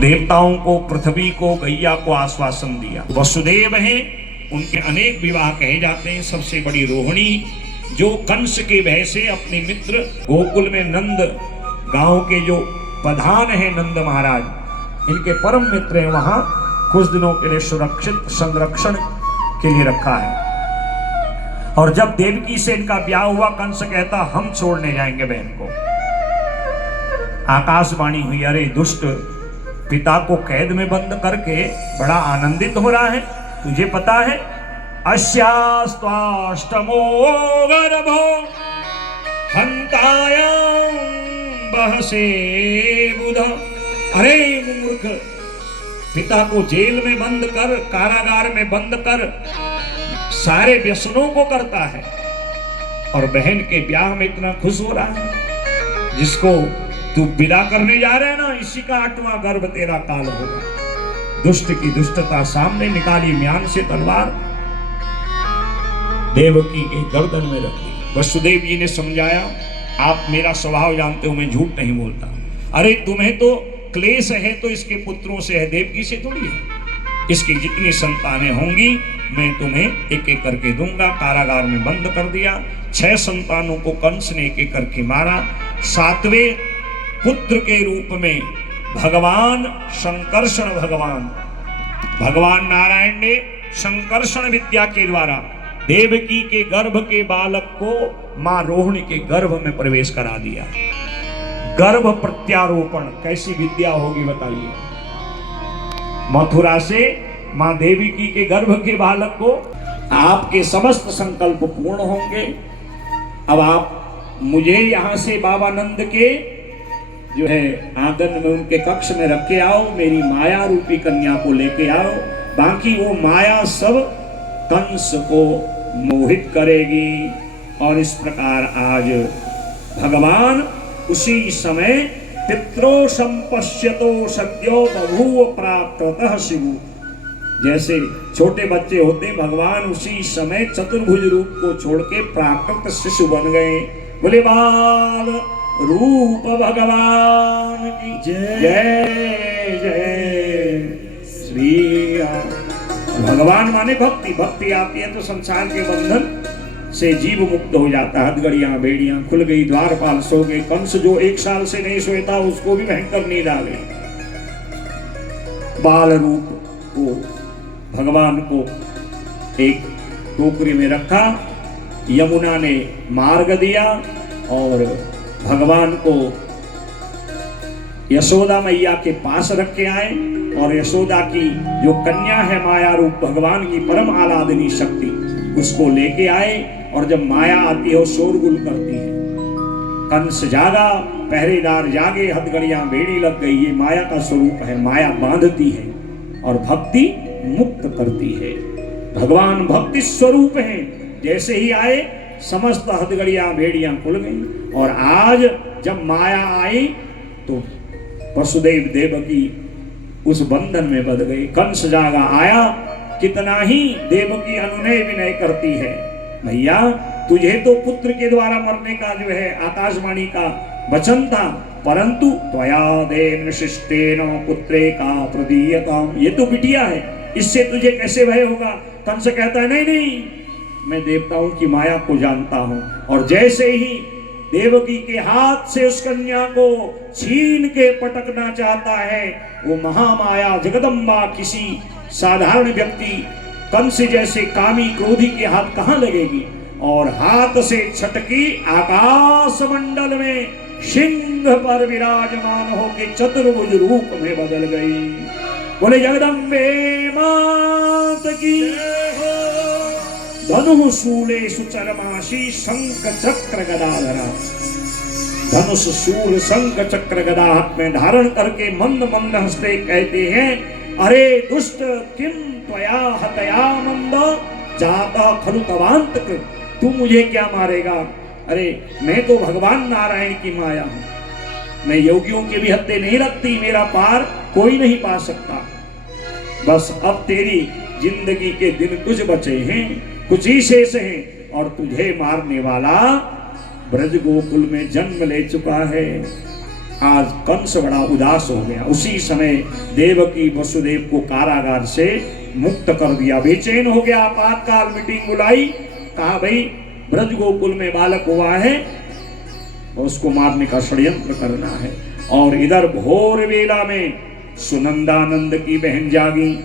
देवताओं को, पृथ्वी को, गैया को आश्वासन दिया। वसुदेव हैं, उनके अनेक विवाह कहे जाते हैं। सबसे बड़ी रोहिणी, जो कंस के भय से अपने मित्र गोकुल में नंद गांव के जो प्रधान हैं नंद महाराज, इनके परम मित्र हैं, वहां कुछ दिनों के लिए सुरक्षित संरक्षण के लिए रखा है। और जब देवकी से इनका ब्याह हुआ, कंस कहता हम छोड़ने जाएंगे बहन को। आकाशवाणी हुई, अरे दुष्ट, पिता को कैद में बंद करके बड़ा आनंदित हो रहा है, तुझे पता है अस्यास्त्वाष्टमो गर्भो हंतायां बहसे बुधा। अरे मूर्ख, पिता को जेल में बंद कर, कारागार में बंद कर सारे व्यसनों को करता है, और बहन के ब्याह में इतना खुश हो रहा है। जिसको तू विदा करने जा रहे हैं ना, इसी का 8वां गर्भ तेरा काल होगा। दुष्ट की दुष्टता सामने निकाली, म्यान से तलवार देवकी के गर्दन में रख दी। वसुदेव जी ने समझाया, आप मेरा स्वभाव जानते हो, मैं झूठ नहीं बोलता। अरे तुम्हें तो क्लेश है तो इसके पुत्रों से है, देवकी से थोड़ी है। इसकी जितनी संतानें होंगी मैं तुम्हें एक एक करके दूंगा। कारागार में बंद कर दिया। 6 संतानों को कंस ने एक एक करके मारा। 7वें पुत्र के रूप में भगवान संकर्षण, भगवान नारायण ने संकर्षण विद्या के द्वारा देवकी के गर्भ के बालक को मां रोहिणी के गर्भ में प्रवेश करा दिया। गर्भ प्रत्यारोपण कैसी विद्या होगी बताइए। मथुरा से मां देवकी के गर्भ के बालक को आपके समस्त संकल्प पूर्ण होंगे। अब आप मुझे यहां से बाबा नंद के जो है आंगन में उनके कक्ष में रख के आओ, मेरी माया रूपी कन्या को लेके आओ। बाकी वो माया सब कंस को मोहित करेगी। और इस प्रकार आज भगवान उसी समय पित्रो संपश्यतो सद्यो बभूव प्राप्ततः शिवु। जैसे छोटे बच्चे होते, भगवान उसी समय चतुर्भुज रूप को छोड़ के प्राकृत शिशु बन गए। बोले बाल रूप भगवान की जय जय श्री राम। भगवान माने भक्ति, भक्ति आती है तो संसार के बंधन से जीव मुक्त हो जाता है। हथगड़ियां बेड़ियां खुल गई, द्वारपाल सो गए। कंस जो 1 साल से नहीं सोया था उसको भी भयंकर नींद आ गई। बाल रूप को भगवान को एक टोकरी में रखा, यमुना ने मार्ग दिया और भगवान को यशोदा मैया के पास रख के आए। और यशोदा की जो कन्या है माया रूप भगवान की परम आराधनी शक्ति, उसको लेके आए। और जब माया आती है वो शोरगुल करती है। कंस जागा, पहरेदार जागे, हथगड़ियां बेड़ी लग गई। ये माया का स्वरूप है, माया बांधती है और भक्ति मुक्त करती है। भगवान भक्ति स्वरूप हैं। जैसे ही आए समस्त हथगड़ियां बेड़ियां खुल गई। और आज जब माया आई तो वसुदेव देवकी उस बंधन में बंध गई। कंस जागा, आया, कितना ही देवकी अनुनय विनय करती है, भैया तुझे तो पुत्र के द्वारा मरने का जो है आकाशवाणी का वचन था, परंतु त्वया देव शिष्टेन पुत्रे का प्रदीयता, ये तो बिटिया है, इससे तुझे कैसे भय होगा। कंस कहता है नहीं नहीं, मैं देवताओं की माया को जानता हूं। और जैसे ही देवकी के हाथ से उस कन्या को छीन के पटकना चाहता है, वो महामाया जगदम्बा किसी साधारण व्यक्ति कंस जैसे कामी क्रोधी के हाथ कहां लगेगी। और हाथ से छटकी आकाश मंडल में सिंह पर विराजमान होकर चतुर्भुज रूप में बदल गई। बोले जगदम्बे मात की। धनुः शूले सुचरमाशी शंख चक्र गदाधरा। धनुष शूल शंख चक्र गदा हाथ में धारण करके मंद मंद हंसते कहते हैं, अरे दुष्ट किम त्वया हतया मंद जाता खलु तवांत कृत। तू मुझे क्या मारेगा। अरे मैं तो भगवान नारायण की माया हूं, मैं योगियों की भी हत्या नहीं रखती, मेरा पार कोई नहीं पा सकता। बस अब तेरी जिंदगी के दिन कुछ बचे हैं, कुछ ही शेष हैं, और तुझे मारने वाला ब्रज गोकुल में जन्म ले चुका है। आज कंस बड़ा उदास हो गया। उसी समय देवकी वसुदेव को कारागार से मुक्त कर दिया। बेचैन हो गया, आपातकाल मीटिंग बुलाई, कहा भाई ब्रज गोकुल में बालक हुआ है, उसको मारने का षड्यंत्र करना है। और इधर भोर वेला में सुनंदानंद की बहन जागी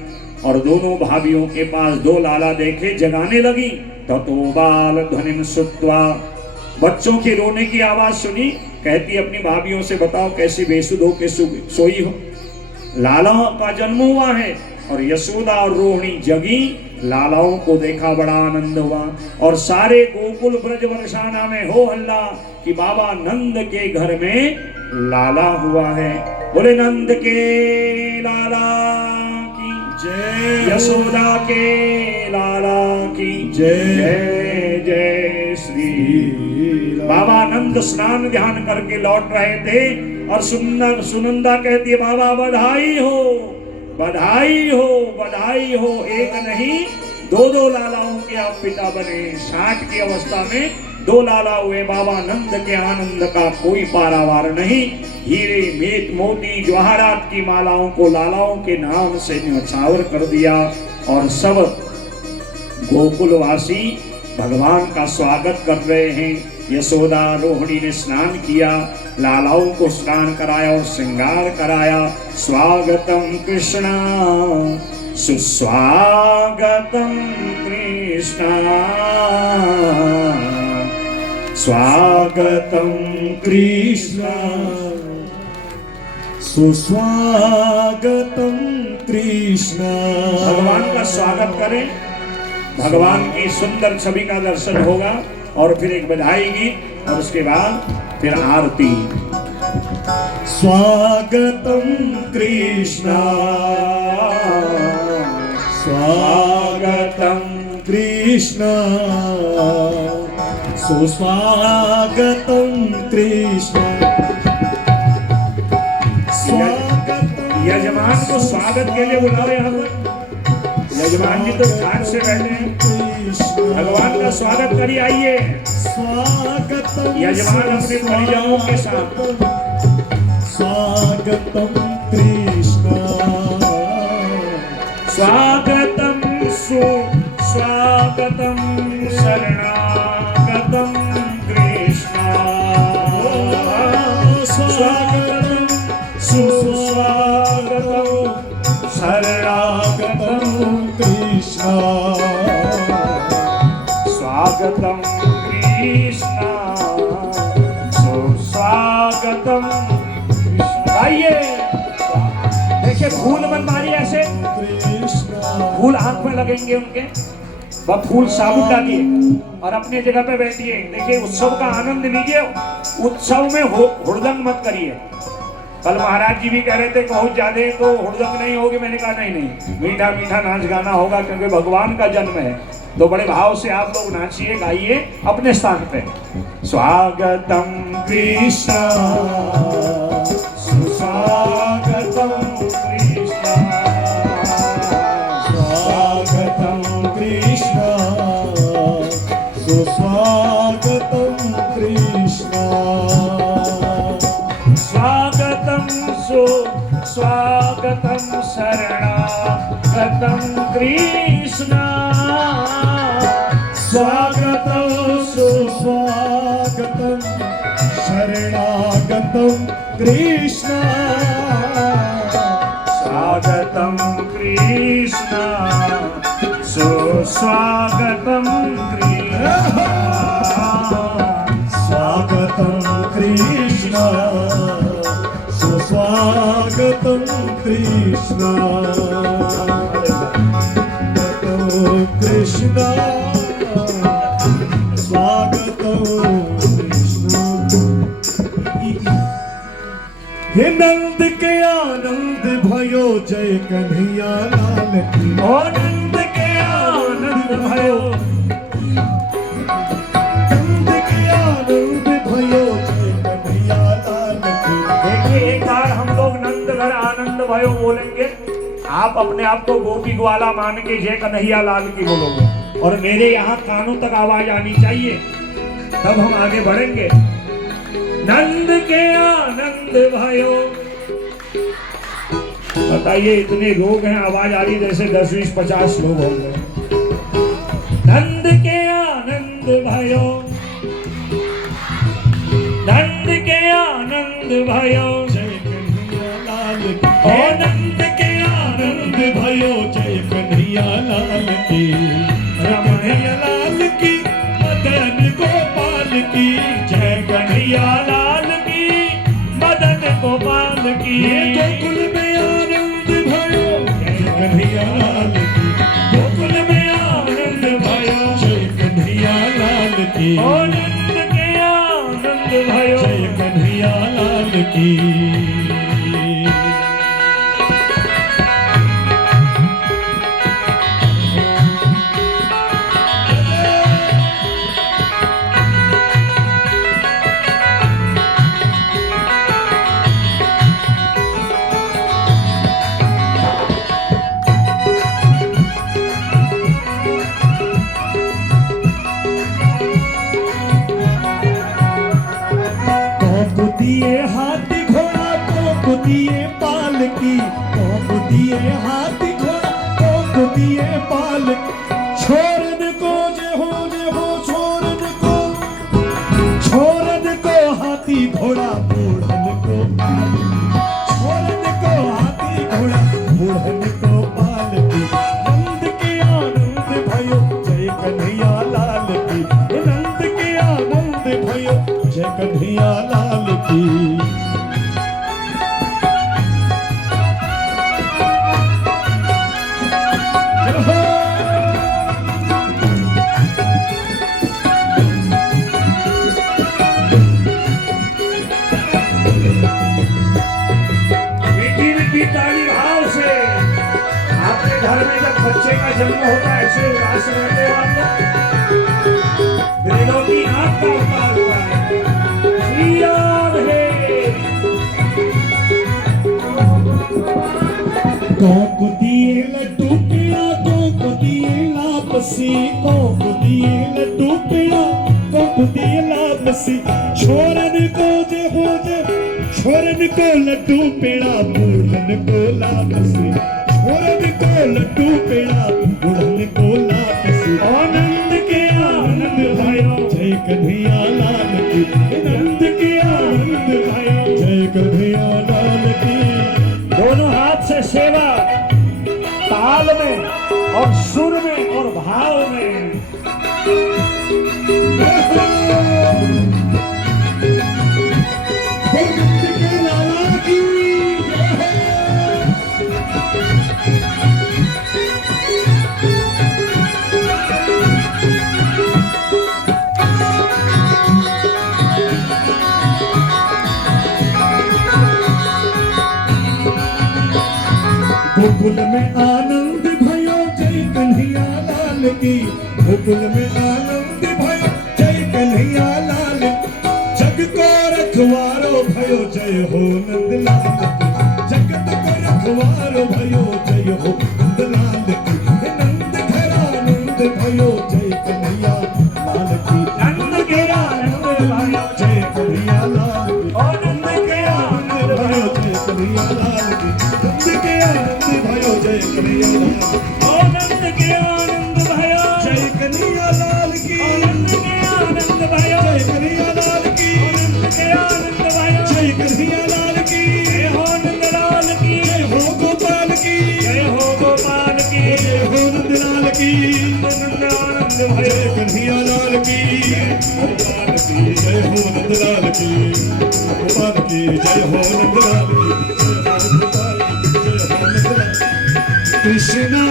और दोनों भाभियों के पास दो लाला देखे, जगाने लगी। ततो बाल ध्वनिं श्रुत्वा, बच्चों के रोने की आवाज सुनी, कहती अपनी भाभियों से बताओ कैसी बेसुध हो के सोई हो। लालाओं का जन्म हुआ है और यशोदा और रोहिणी जगी। लालाओं को देखा, बड़ा आनंद हुआ और सारे गोकुल ब्रज वर्षाना में हो हल्ला कि बाबा नंद के घर में लाला हुआ है। बोले नंद के लाला की जय, यशोदा के लाला की जय, जय जय श्री। बाबा नंद स्नान ध्यान करके लौट रहे थे और सुनंदा कहती है बाबा बधाई हो, बधाई हो, बधाई हो। एक नहीं दो दो लालाओं के आप पिता बने। 60 की अवस्था में 2 लाला हुए। बाबा नंद के आनंद का कोई पारावार नहीं। हीरे मेट मोती जवाहरात की मालाओं को लालाओं के नाम से न्यौछावर कर दिया और सब गोकुलवासी भगवान का स्वागत कर रहे हैं। यशोदा रोहिणी ने स्नान किया, लालाओं को स्नान कराया और श्रृंगार कराया। स्वागतम कृष्णा सुस्वागतम कृष्णा, स्वागतम कृष्णा सुस्वागतम कृष्णा। भगवान का स्वागत करें, भगवान की सुंदर छवि का दर्शन होगा और फिर एक बधाई गीत और उसके बाद फिर आरती। स्वागतम कृष्णा, स्वागतम कृष्णा सुस्वागतम कृष्णा। यजमान को स्वागत के लिए बुलाओ। यहाँ पर यजमान जी तो ठाट से बैठे हैं, भगवान का स्वागत करिए। आइए यजमान अपने परिजनों के साथ। स्वागतम कृष्णा, स्वागतम सुस्वागतम शरणागतम कृष्णा, स्वागतम सुस्वागतम शरणागतम कृष्णा, स्वागतम कृष्णा सुस्वागतम। आइए देखिए, फूल मत मारिए ऐसे, फूल आंख में लगेंगे उनके। वह फूल साबुत डालिए और अपनी जगह पे बैठिए। देखिए उत्सव का आनंद लीजिए, उत्सव में हुड़दंग मत करिए। कल महाराज जी भी कह रहे थे बहुत ज्यादा तो हुड़दंग नहीं होगी। मैंने कहा नहीं नहीं, मीठा मीठा नाच गाना होगा क्योंकि भगवान का जन्म है। तो बड़े भाव से आप लोग नाचिए, गाइए अपने स्थान पे। स्वागतम कृष्णा सुस्वागतम कृष्णा, स्वागतम कृष्णा सुस्वागतम कृष्णा, स्वागतम सुस्वागतम शरणागतम कृष्णा, स्वागतम सुस्वागतम शरणागतम कृष्णा, स्वागतम कृष्णा सुस्वागतम कृष्णा, स्वागतम कृष्णा सुस्वागतम कृष्णा, कृष्णा स्वागतम कृष्णा। हे नंद के आनंद भयो, जय कन्हैया लाल की। ओ नंद के आनंद भयो, नंद के आनंद भयो, जय कन्हैया लाल की। देखिए एक बार हम लोग नंद घर आनंद भयो बोलेंगे, आप अपने आप को गोपी ग्वाला मान के जय कन्हैया लाल की बोलोगे और मेरे यहाँ कानों तक आवाज आनी चाहिए, तब हम आगे बढ़ेंगे। नंद के आनंद भयो। बताइए इतने लोग हैं, आवाज आ रही जैसे 10, 20, 50 लोग हो गए। नंद के आनंद भयो, नंद के आनंद भयो, जय कन्हैया लाल की। ओ नंद के आनंद भयो, जय कन्हैया लाल की। रमैया लाल की, मदन गोपाल की। जय कन्हैया लाल की, मदन गोपाल की। गोकुल में आनंद भयो, जय कन्हैया लाल की। गोकुल में आनंद भयो, जय कन्हैया लाल की। ओ नंद के आनंद भयो, जय कन्हैया लाल की। दिए हाथी घोड़ा को दिए पालकी, को दिए हाथी घोड़ा को दिए पालकी। छोरन को जे हो छोरन को हाथी घोड़ा, बूढ़न को पालकी। छोरन को हाथी घोड़ा, बूढ़न को पालकी। नंद के आनंद भयो, जय कन्हैया लाल की। नंद के आनंद भयो, जय कन्हैया लाल की। मीठी मीठी ताली भाव से। आपके घर में जब बच्चे का जन्म होता है ऐसे उदास रहते हो आप लोग? दिलों की आंख का उतार हुआ है। श्री राम है। को दिए लड्डू पेड़ा, को दिए लापसी। को दिए लड्डू पेड़ा, को दिए लापसी। छोरन को जे हो जे, छोरन को लड्डू पेड़ा, बूढ़न को लापसी। छोरन को लड्डू पेड़ा, बूढ़न को लापसी। आनंद के आनंद भयो, जय कन्हैया लाल की। नंद के आनंद भयो, जय कन्हैया लाल की। दोनों हाथ से सेवा, ताल में और सुर में और भाव में। गोविंद के लाला की गोकुल में आनंद भयो, जय कन्हैया लाल की। गोकुल में आनंद भयो, जय कन्हैया लाल। जग को रखवारो भयो, जय हो नंदलाल की। जगत को रखवारो भयो, जय हो नंदलाल की। नंद घरानंद भयो, जय कन्हैया लाल की। नंद के आनंद भयो, जय कन्हैया लाल की। ओ नंद के आनंद भयो, जय कन्हैया लाल की। नंद के आनंद भयो, जय कन्हैया लाल की। ओ नंद के आनंद भयो, जय कन्हैया लाल की। ओ नंद के आनंद भयो, जय कन्हैया लाल की। ओ नंद के आनंद भयो, जय कन्हैया लाल की। जय हो नंदलाल की, जय हो गोपाल की। जय हो गोपाल की। जय हो नंदलाल की। नंद आनंद भयो, जय कन्हैया लाल की। गोपाल की जय हो नंदलाल की। गोपाल की जय हो नंदलाल की। जय हो गोपाल की जय हो नंदलाल की। कृष्णा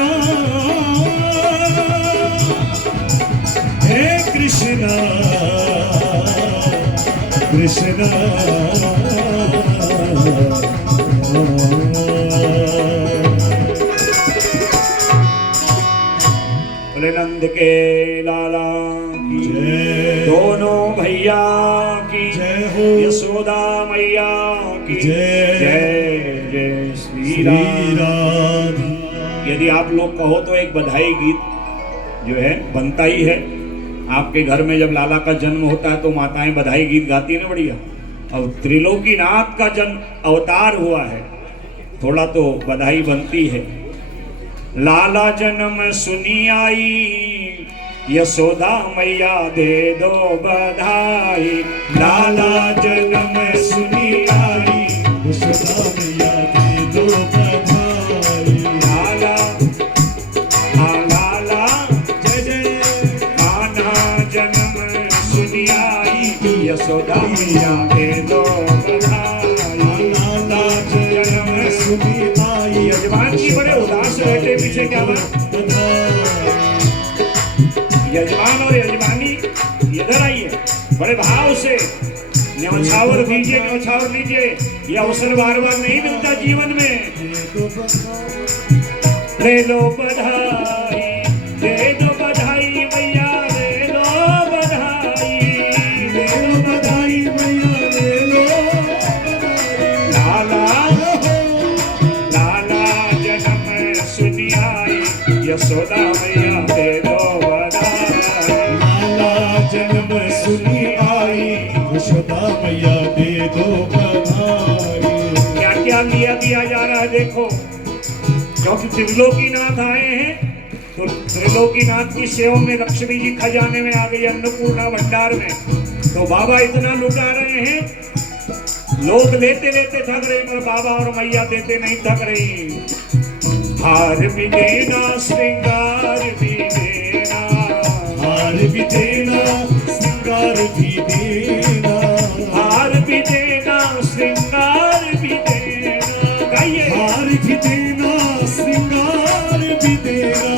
हे कृष्णा, कृष्णा बोले नंद के लाला की जय। दोनों भैया की जय हो। यशोदा मैया की जय। जय जय श्री श्री राम। राधे। यदि आप लोग कहो तो एक बधाई गीत जो है बनता ही है। आपके घर में जब लाला का जन्म होता है तो माताएं बधाई गीत गाती है ना, बढ़िया। अब त्रिलोकीनाथ का जन्म अवतार हुआ है, थोड़ा तो बधाई बनती है। लाला जन्म सुनी आई, यशोदा मैया दे दो बधाई। लाला जन्म सुनी आई, यशोदा मैया दे दो बधाई। लाला लाला जय जय कान्हा जन्म सुनी आई, यशोदा मैया दे दो बधाई। लाला जन्म सुनी आई, यजमान जी बड़े उदास रहते, पीछे क्या बात? यजमान और यजमानी इधर आइए, बड़े भाव से न्यौछावर दीजिए, न्यौछावर दीजिए। ये अवसर बार बार नहीं मिलता जीवन में। ले लो बधाई, दे दो बधाई मैया, ले लो बधाई, ले लो बधाई मैया, ले लो लाला लाला जन्म सुनी आई, यशोदा मैया दे दो बधाई। लाला जन्म सुनी आई, यशोदा मैया दे दो बधाई। क्या क्या लिया दिया जा रहा है देखो, क्योंकि त्रिलोकीनाथ आए हैं तो त्रिलोकीनाथ की सेवा में लक्ष्मी जी खजाने में आ गई, अन्नपूर्णा भंडार में। तो बाबा इतना लुटा रहे हैं, लोग लेते लेते थक रहे, पर बाबा और मैया देते नहीं थक रही। हार भी देना, श्रृंगार भी देना, हार भी देना, श्रृंगार भी देना, हार भी देना, श्रृंगार भी देना। गाइए, हार भी देना, श्रृंगार भी देना,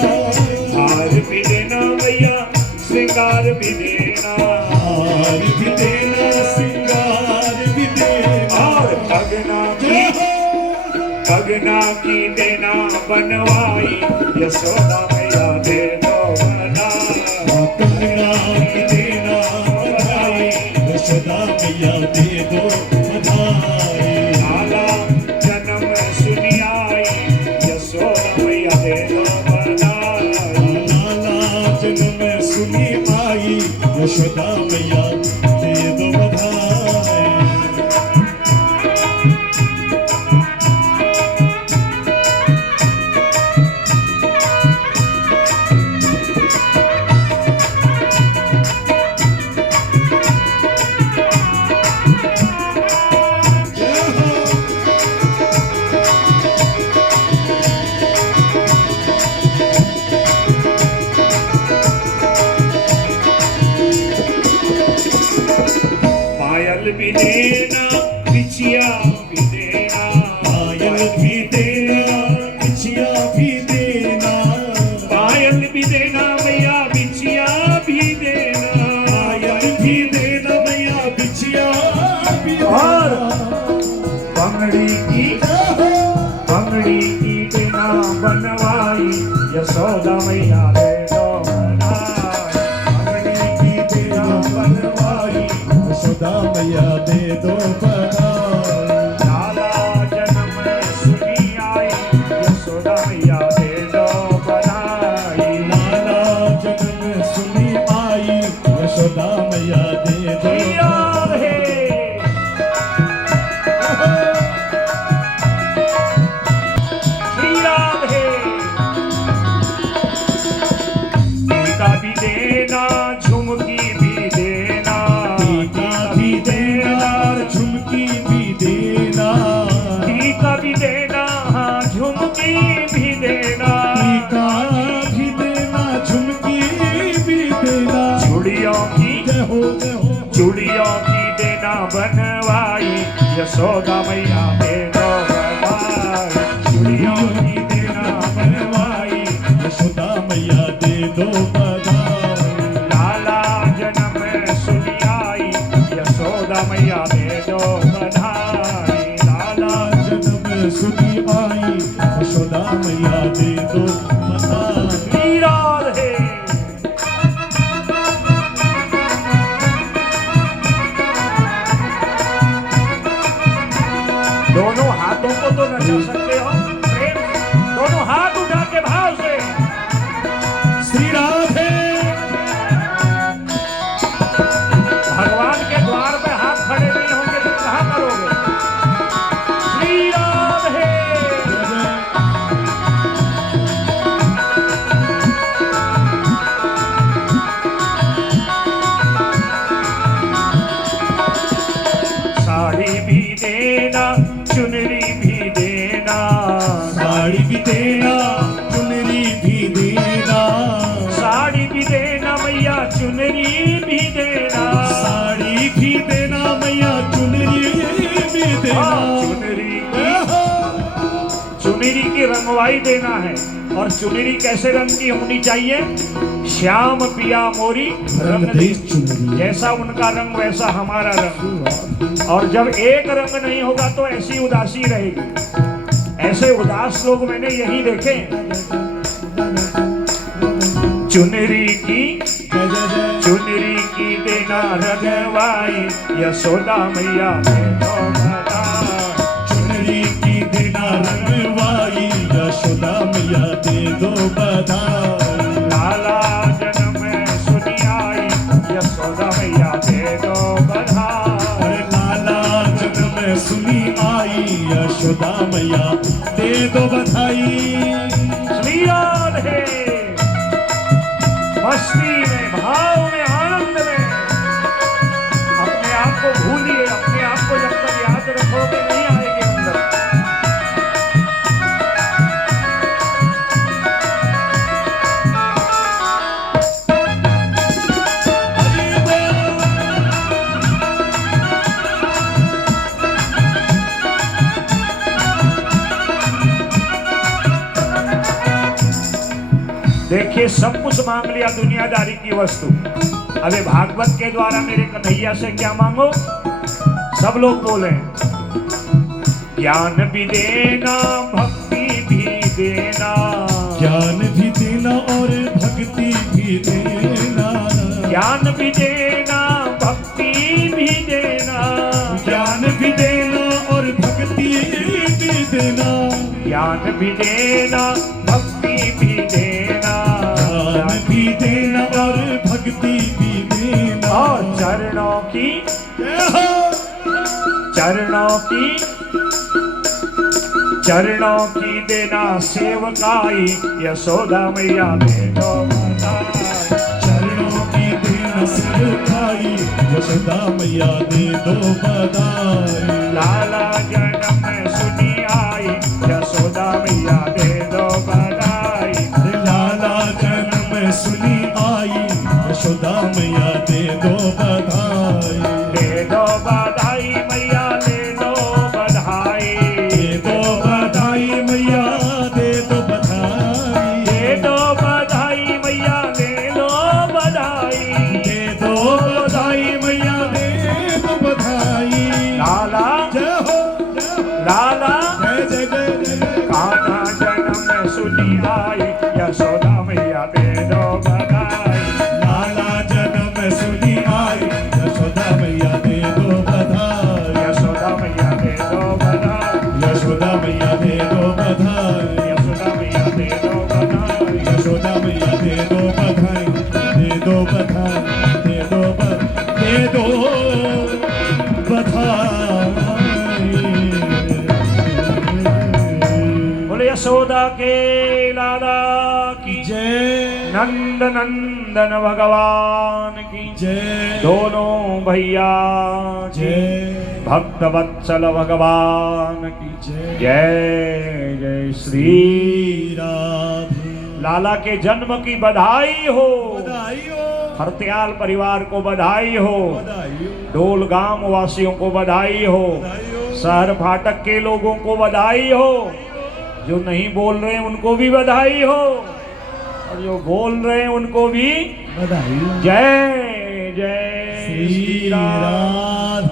हार भी देना भैया, श्रृंगार भी देना, हार भी देना, श्रृंगार भी देना। और कंगना की देना बनवाई, यशोदा मैया दे दो बधाई। कंगना की देना बधाई, यशोदा मैया दे दो बधाई। लाला जन्म सुनी आई, यशोदा मैया दे दो बधाई। लाला जन्म सुनी आई, यशोदा मैया दे दो बधाई। पायल भी देना, बिछिया भी देना, पायल भी देना, बिछिया भी देना, पायल भी देना भैया, बिछिया भी देना, पायल भी देना भैया, बिछिया भी और देना। बंगड़ी की देना बनवाई, यशोदा मैया दे दो बधाई। बंगड़ी की देना बनवाई, यशोदा मैया दे दो बधाई। लाला जन्म सुनी आई, यशोदा मैया दे दो बधाई। लाला जन्म सुनी आई, यशोदा मैया दे दो यार है श्री राधे। टीका भी देना, झुमकी भी देना, टीका भी देना, झुमकी भी देना, टीका भी देना, हाँ झुमकी भी देना, टीका भी देना, झुमकी भी देना। चूड़ियों की जय हो जय हो। चूड़ियों की देना बनवाई, यशोदा मैया दे दो बधाई। चूड़ियों की देना बनवाई, यशोदा मैया दे दो बधाई। लाला जन्म सुनी आई, यशोदा मैया दे दो बधाई। लाला जन्म सुनी आई, यशोदा मैया दे दो बधाई। श्री राधे। दोनों हाथों को तो नचा सकते हो, प्रेम दोनों हाथ उठा के भाव से। श्री राधे। भगवान के द्वार पे हाथ खड़े नहीं होंगे तो चुनरी की रंगवाई देना है। और चुनरी कैसे रंग की होनी चाहिए? श्याम पिया मोरी रंग दी चुनरी, जैसा उनका रंग वैसा हमारा रंग। और जब एक रंग नहीं होगा तो ऐसी उदासी रहेगी। ऐसे उदास लोग मैंने यही देखे। चुनरी की देना रंगवाई, यशोदा मैया दे दो बधाई। चुनरी की देना रंगवाई, यशोदा मैया दे दो बधाई। लाला जन्म सुनी आई, यशोदा मैया दे दो बधाई। अरे लाला जन्म सुनी आई, यशोदा मैया दे दो बधाई। श्री राधे मस्ती में, भाव में, आनंद में अपने आप को भूलिए। अपने आप को जब तक याद रखोगे नहीं आएगी अंदर। देखिए, सब कुछ मांग लिया दुनियादारी की वस्तु। अबे भागवत के द्वारा मेरे कन्हैया से क्या मांगो? सब लोग बोले ज्ञान भी देना, भक्ति भी देना। ज्ञान भी देना और भक्ति भी देना। ज्ञान भी देना, भक्ति भी देना। ज्ञान भी देना और भक्ति भी देना। ज्ञान भी देना, भक्ति भी देना। ज्ञान भी देना और भक्ति भी देना। और चरणों की देना सेवकाई, यशोदा मैया दे दो बधाई। चरणों की देना सेवकाई, यशोदा मैया दे दो बधाई। लाला जन्म सुनी आई, यशोदा मैया दे दो बधाई। लाला जन्म सुनी आई, यशोदा मैया दे दो बधाई। दे दो बधाई मैया, दे दो बधाई। दे दो बधाई मैया, दे दो बधाई। दे दो बधाई मैया, दे दो बधाई। दे दो बधाई मैया, दे दो बधाई। लाला जय हो, लाला जय जय जय जय। कान्हा जन्म सुनी आई, यशोदा मैया दे दो बधाई। लाला जन्म सुनी आई, यशोदा मैया दे दो बधाई। यशोदा मैया दे दो बधाई। यशोदा मैया दे दो बधाई। यशोदा मैया दे दो बधाई। यशोदा मैया दे दो बधाई। दे दो बधाई, दे दो दे दो बधाई। बोले यशोदा के लाला की जय, नंद नंदन भगवान की जय, दोनों भैया की जय, भक्त वत्सल भगवान की जय। जय जय श्री श्री राधे। लाला के जन्म की बधाई हो। बधाई हो, हरत्याल परिवार को बधाई हो। बधाई हो, डोल गांव वासियों को बधाई हो। बधाई हो। शहर फाटक के लोगों को बधाई हो। जो नहीं बोल रहे हैं उनको भी बधाई हो, और जो बोल रहे हैं उनको भी बधाई हो। जय जय श्री राधे।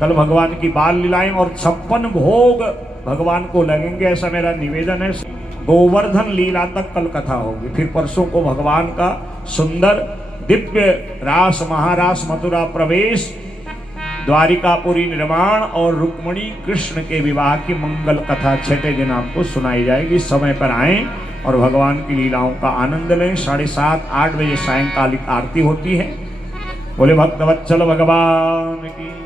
कल भगवान की बाल लीलाएं और 56 भोग भगवान को लगेंगे, ऐसा मेरा निवेदन है। गोवर्धन लीला तक कल कथा होगी, फिर परसों को भगवान का सुंदर दिव्य रास महारास, मथुरा प्रवेश, द्वारिकापुरी निर्माण और रुक्मणी कृष्ण के विवाह की मंगल कथा छठे दिन आपको सुनाई जाएगी। समय पर आएं और भगवान की लीलाओं का आनंद लें। 7:30-8 बजे सायंकालिक आरती होती है। बोले भक्तवत्सल भगवान की